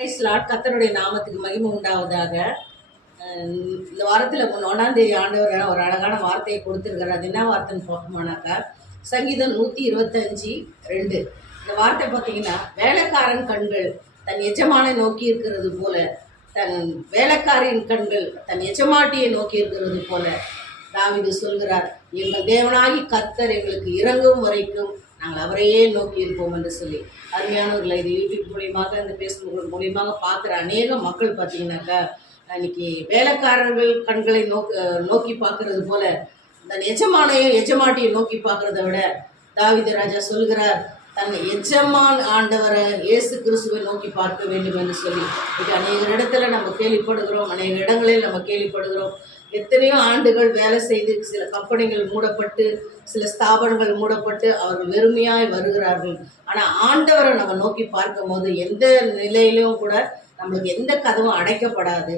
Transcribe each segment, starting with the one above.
கர்த்தருடைய நாமத்துக்கு மகிமை உண்டாவதாக. இந்த வாரத்தில் 1ஆம் தேதி ஆண்டவர் ஒரு அழகான வார்த்தையை கொடுத்துருக்கிறார். அது என்ன வார்த்தைன்னு பார்ப்போமானாக்கா, சங்கீதம் 125:2. இந்த வார்த்தை பார்த்தீங்கன்னா, வேலைக்காரன் கண்கள் தன் எஜமானை நோக்கி இருக்கிறது போல, தன் வேலைக்காரின் கண்கள் தன் எஜமாட்டியை நோக்கி இருக்கிறது போல தாவீது சொல்கிறார், எங்கள் தேவனாகி கர்த்தர் எங்களுக்கு இறங்கும் வரைக்கும் நாங்கள் அவரையே நோக்கி இருப்போம் என்று சொல்லி. அருமையானவர்களை இது யூடியூப் மூலியமாக இந்த ஃபேஸ்புக் மூலியமாக பார்க்குற அநேக மக்கள் பார்த்தீங்கன்னாக்கா, இன்னைக்கு வேலைக்காரர்கள் கண்களை நோக்கி பார்க்கறது போல தன் எஜமானையும் எஜமாட்டியை நோக்கி பார்க்கறத விட தாவீது ராஜா சொல்கிறார், தன் எஜமான் ஆண்டவரை இயேசு கிறிஸ்துவை நோக்கி பார்க்க வேண்டும் என்று சொல்லி. இது அநேக இடத்துல நம்ம கேள்விப்படுகிறோம், அநேக இடங்களில் நம்ம கேள்விப்படுகிறோம். எத்தனையோ ஆண்டுகள் வேலை செய்து சில கம்பெனிகள் மூடப்பட்டு, சில ஸ்தாபனங்கள் மூடப்பட்டு அவர்கள் வெறுமையாய் வருகிறார்கள். ஆனால் ஆண்டவரை நம்ம நோக்கி பார்க்கும் போது எந்த நிலையிலும் கூட நம்மளுக்கு எந்த கதவும் அடைக்கப்படாது.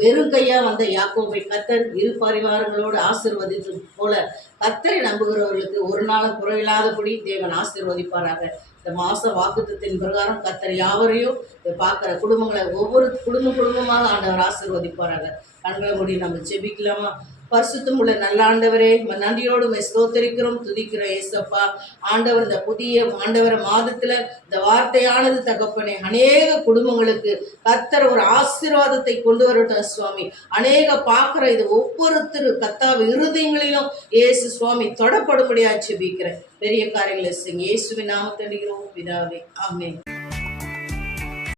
வெறும் கையா வந்த யாக்கோபை கர்த்தர் இரு பரிவாரங்களோடு ஆசீர்வதித்தது போல கர்த்தரை நம்புகிறவர்களுக்கு ஒரு நாளும் குறையில்லாதபடி தேவன் ஆசீர்வதிப்பாராக. இந்த மாத வாக்குத்தத்தின் பிரகாரம் கர்த்தர் யாவரையும் பார்க்குற குடும்பங்களை ஒவ்வொரு குடும்பமாக ஆண்டவர் ஆசீர்வதிப்பாராக. கண்களை மூடி நம்ம ஜெபிக்கலாமா? பரிசுத்தம் உள்ள நல்ல ஆண்டவரே, நன்றியோடு ஸ்தோத்திரிக்கிறோம், துதிக்கிறோம் ஏசப்பா. ஆண்டவர் இந்த புதிய ஆண்டவர மாதத்துல இந்த வார்த்தையானது தகப்பனே அநேக குடும்பங்களுக்கு கர்த்தர் ஒரு ஆசீர்வாதத்தை கொண்டு வரட்டும் சுவாமி. அநேக பார்க்கிற இது ஒவ்வொருத்தரும் கர்த்தாவை இருதயங்களிலும் இயேசு சுவாமி தொடப்படும்படியா ஜெபிக்கிறேன். பெரிய காரியங்களை செய்யுங்க. இயேசுவின் நாமத்தில் பிதாவே, ஆமென்.